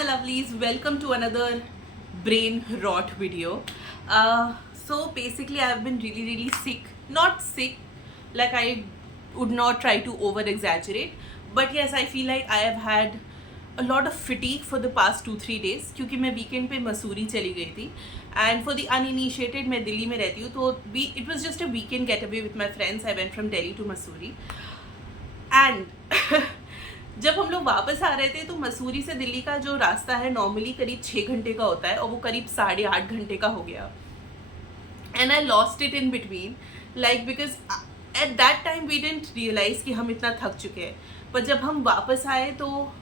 my lovelies, welcome to another brain rot video. So basically I've been really sick. Not sick, like I would not try to over exaggerate, but yes, I feel like I have had a lot of fatigue for the past 2-3 days क्योंकि मैं weekend पे मसूरी चली गई थी. And for the uninitiated, मैं दिल्ली में रहती हूँ, तो it was just a weekend getaway with my friends. I went from Delhi to Mussoorie and जब हम लोग वापस आ रहे थे तो मसूरी से दिल्ली का जो रास्ता है नॉर्मली करीब 6 घंटे का होता है और वो करीब 8.5 घंटे का हो गया. And I lost it in between, like because at that time we didn't realize कि हम इतना थक चुके हैं. पर जब हम वापस आए तो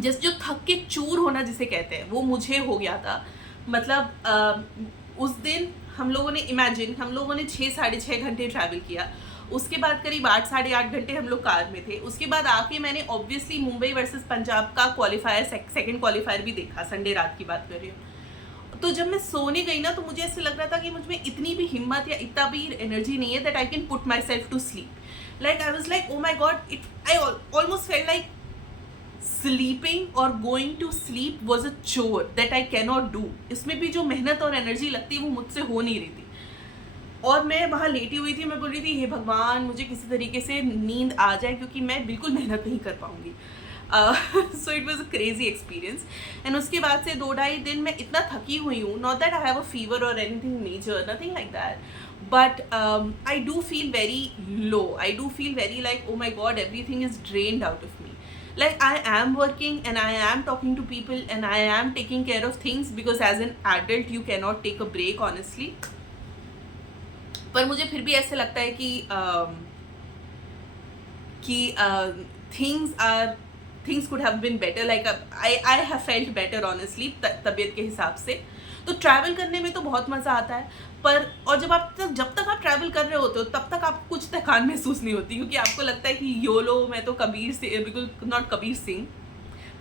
जस्ट जो थक के चूर होना जिसे कहते हैं वो मुझे हो गया था. मतलब उस दिन हम लोगों ने हम लोगों ने 6-6.5 घंटे ट्रैवल किया. उसके बाद करीब 8-8.5 घंटे हम लोग कार में थे. उसके बाद आके मैंने ऑब्वियसली मुंबई वर्सेस पंजाब का क्वालिफायर, सेकंड क्वालिफायर भी देखा. संडे रात की बात कर रही हूँ. तो जब मैं सोने गई ना तो मुझे ऐसे लग रहा था कि मुझ में इतनी भी हिम्मत या इतना भी एनर्जी नहीं है that I can put myself to sleep. Like I was like oh my God, I almost felt like sleeping or going to sleep was a chore that I cannot do. इसमें भी जो मेहनत और energy लगती है वो मुझसे हो नहीं रही थी. और मैं वहाँ लेटी हुई थी, मैं बोल रही थी हे भगवान मुझे किसी तरीके से नींद आ जाए क्योंकि मैं बिल्कुल मेहनत नहीं कर पाऊँगी. So it was a crazy experience. And उसके बाद से 2-2.5 दिन मैं इतना थकी हुई हूँ. Not that I have a fever or anything major, nothing like that, but I do feel very low. I do feel very like, oh my god, everything is drained out of me. Like I am working and I am talking to people and I am taking care of things because as an adult you cannot take a break honestly. पर मुझे फिर भी ऐसे लगता है कि things could have been better. Like I have felt better honestly तबीयत के हिसाब से. तो ट्रैवल करने में तो बहुत मज़ा आता है, पर और जब तक आप ट्रैवल कर रहे होते हो तब तक आपको कुछ थकान महसूस नहीं होती क्योंकि आपको लगता है कि योलो मैं तो कबीर से बिल्कुल नॉट कबीर सिंह,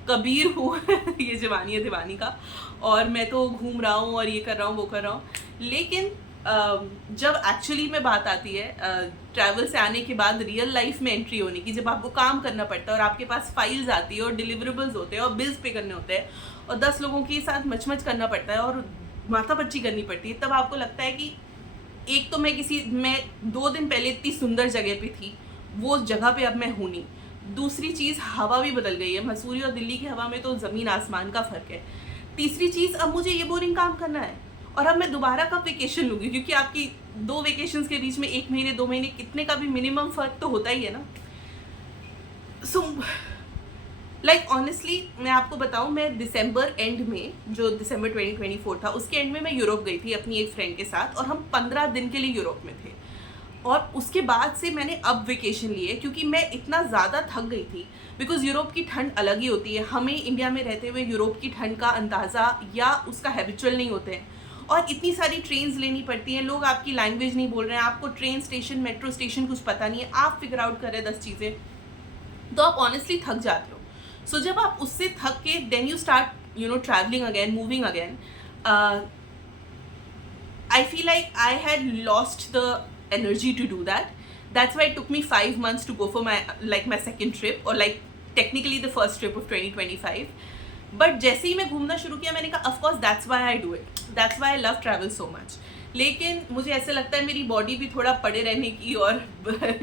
कबीर हूँ ये जवानी है दीवानी का, और मैं तो घूम रहा हूँ और ये कर रहा हूँ वो कर रहा हूँ. लेकिन जब एक्चुअली में बात आती है ट्रैवल से आने के बाद रियल लाइफ में एंट्री होने की, जब आपको काम करना पड़ता है और आपके पास फाइल्स आती है और डिलीवरेबल्स होते हैं और बिल्स पे करने होते हैं और 10 लोगों के साथ मचमच करना पड़ता है और माथापच्ची करनी पड़ती है, तब आपको लगता है कि एक तो मैं 2 दिन पहले इतनी सुंदर जगह पे थी, वो जगह पे अब मैं हूँ नहीं. दूसरी चीज़ हवा भी बदल गई है. मसूरी और दिल्ली की हवा में तो ज़मीन आसमान का फ़र्क है. तीसरी चीज़, अब मुझे ये बोरिंग काम करना है और अब मैं दोबारा कब वेकेशन लूँगी क्योंकि आपकी 2 वेकेशंस के बीच में 1 महीने 2 महीने कितने का भी मिनिमम फ़र्क तो होता ही है ना. सो लाइक ऑनेस्टली मैं आपको बताऊं, मैं दिसंबर एंड में, जो दिसंबर 2024 था उसके एंड में मैं यूरोप गई थी अपनी एक फ्रेंड के साथ और हम 15 दिन के लिए यूरोप में थे. और उसके बाद से मैंने अब वेकेशन लिए क्योंकि मैं इतना ज़्यादा थक गई थी. बिकॉज यूरोप की ठंड अलग ही होती है. हमें इंडिया में रहते हुए यूरोप की ठंड का अंदाज़ा या उसका हैबिचुअल नहीं होते हैं और इतनी सारी ट्रेन्स लेनी पड़ती हैं. लोग आपकी लैंग्वेज नहीं बोल रहे हैं, आपको ट्रेन स्टेशन मेट्रो स्टेशन कुछ पता नहीं है, आप फिगर आउट कर रहे हैं 10 चीज़ें, तो आप ऑनेस्टली थक जाते हो. सो जब आप उससे थक के then you start travelling again, moving again, I feel like I had lost the energy to do that. That's why it took me 5 months to go for my second trip, or like technically the first trip of 2025. But जैसे ही मैं घूमना शुरू किया मैंने कहा of course that's why I do it. That's why I love travel so much. लेकिन मुझे ऐसे लगता है मेरी बॉडी भी थोड़ा पड़े रहने की और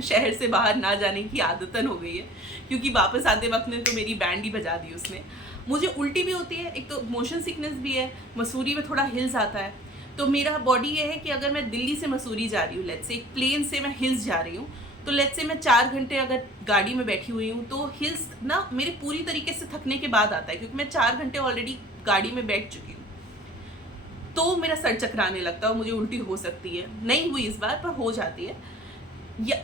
शहर से बाहर ना जाने की आदतन हो गई है क्योंकि वापस आते वक्त ने तो मेरी बैंड ही बजा दी उसने. मुझे उल्टी भी होती है, एक तो मोशन सिकनेस भी है, मसूरी में थोड़ा हिल्स आता है. तो मेरा बॉडी ये है कि अगर मैं दिल्ली से मसूरी जा रही हूँ, लेट्स से एक प्लेन से मैं हिल्स जा रही हूँ, तो लेट्स से मैं 4 घंटे अगर गाड़ी में बैठी हुई हूँ तो हिल्स ना मेरे पूरी तरीके से थकने के बाद आता है क्योंकि मैं 4 घंटे ऑलरेडी गाड़ी में बैठ चुकी हूँ. तो मेरा सर चकराने लगता है और मुझे उल्टी हो सकती है. नहीं हुई इस बार पर हो जाती है.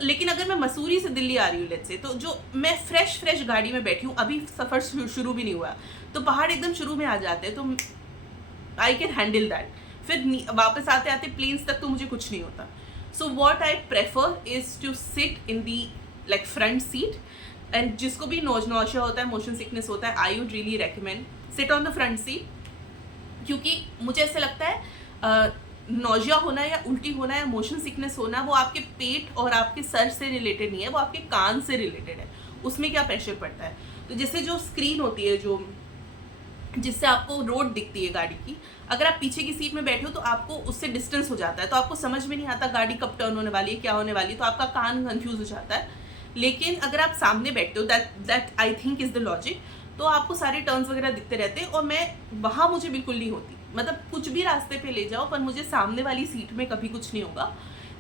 लेकिन अगर मैं मसूरी से दिल्ली आ रही हूँ लेट्स से, तो जो मैं फ्रेश गाड़ी में बैठी हूँ, अभी सफ़र शुरू भी नहीं हुआ, तो पहाड़ एकदम शुरू में आ जाते हैं, तो आई कैन हैंडल दैट. फिर वापस आते आते प्लेन्स तक तो मुझे कुछ नहीं होता. So what I prefer is to sit in the like front seat. एंड जिसको भी नौशिया होता है, मोशन सिकनेस होता है, I would really recommend sit on the front seat क्योंकि मुझे ऐसा लगता है नौजिया होना या उल्टी होना या मोशन सिकनेस होना वो आपके पेट और आपके सर से रिलेटेड नहीं है, वो आपके कान से रिलेटेड है. उसमें क्या प्रेशर पड़ता है. तो जैसे जो स्क्रीन होती है, जो जिससे आपको रोड दिखती है गाड़ी की। अगर आप पीछे की सीट में बैठे हो तो आपको उससे डिस्टेंस हो जाता है, तो आपको समझ में नहीं आता गाड़ी कब टर्न होने वाली है, क्या होने वाली है, तो आपका कान कंफ्यूज हो जाता है। लेकिन अगर आप सामने बैठते हो, that I think is the logic, तो आपको सारे टर्न्स वगैरह दिखते रहते हैं। और मैं वहाँ मुझे बिल्कुल नहीं होती, मतलब कुछ भी रास्ते पे ले जाओ पर मुझे सामने वाली सीट में कभी कुछ नहीं होगा।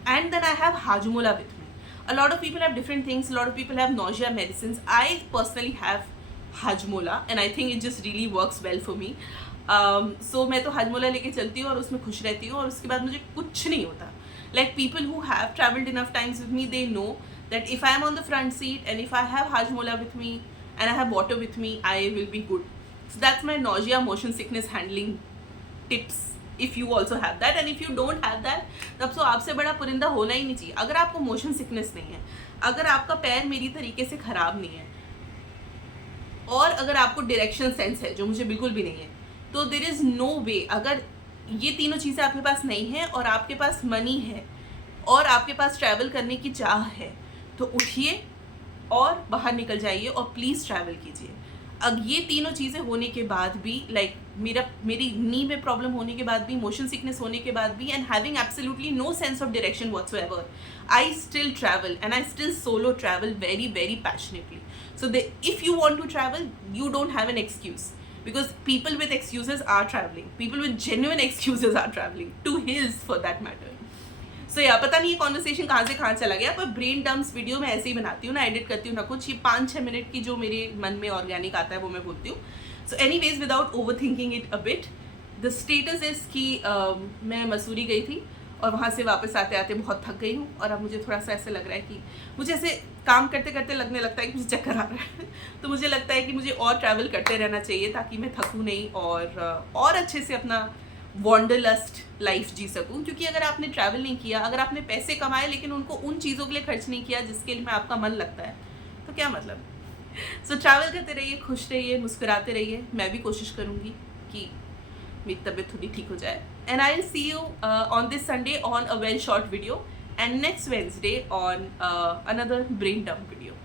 And then I have Hajmola with me. A lot of people have different things. A lot of people have nausea medicines. I personally have Hajmola and I think it just really works well for me. So मैं तो हाजमोला लेके चलती हूँ और उसमें खुश रहती हूँ और उसके बाद मुझे कुछ नहीं होता. Like people who have traveled enough times with me, they know that if I am on the front seat and if I have Hajmola with me and I have water with me, I will be good. So that's my nausea, motion sickness handling tips. If you also have that and if you don't have that, तब तो आपसे बड़ा परिंदा होना ही नहीं चाहिए. अगर आपको मोशन सिकनेस नहीं है, अगर आपका पैर मेरी तरीके से खराब नहीं है और अगर आपको डायरेक्शन सेंस है जो मुझे बिल्कुल भी नहीं है, तो देयर इज़ नो वे. अगर ये तीनों चीज़ें आपके पास नहीं है और आपके पास मनी है और आपके पास ट्रैवल करने की चाह है, तो उठिए और बाहर निकल जाइए और प्लीज़ ट्रैवल कीजिए. अब ये तीनों चीज़ें होने के बाद भी, लाइक मेरी नी में प्रॉब्लम होने के बाद भी, मोशन सिकनेस होने के बाद भी, and having absolutely no sense of direction whatsoever, I still travel and I still solo travel very very passionately. So if you want to travel, you don't have an excuse, because people with excuses are traveling. People with genuine excuses are traveling to hills for that matter. So yeah, पता नहीं ये conversation कहाँ से कहाँ चला गया, पर brain dumps video मैं ऐसे ही बनाती हूँ ना, एडिट करती हूँ ना कुछ. ये 5-6 मिनट की जो मेरे मन में ऑर्गेनिक आता है वो मैं बोलती हूँ. So anyways, without over thinking it a bit, the status is कि मैं मसूरी गई थी और वहाँ से वापस आते आते बहुत थक गई हूँ और अब मुझे थोड़ा सा ऐसे लग रहा है कि मुझे ऐसे काम करते करते लगने लगता है कि मुझे चक्कर आ रहा है. तो मुझे लगता है कि मुझे और ट्रैवल करते रहना चाहिए ताकि मैं थकूँ नहीं और अच्छे से अपना वॉन्डरलस्ट लाइफ जी सकूँ. क्योंकि अगर आपने ट्रैवल नहीं किया, अगर आपने पैसे कमाए लेकिन उनको उन चीज़ों के लिए खर्च नहीं किया जिसके लिए आपका मन लगता है, तो क्या मतलब. सो ट्रैवल करते रहिए, खुश रहिए, मुस्कुराते रहिए. मैं भी कोशिश करूँगी कि मेरी तबीयत थोड़ी ठीक हो जाए. And I'll see you on this Sunday on a well short video and next Wednesday on another brain dump video.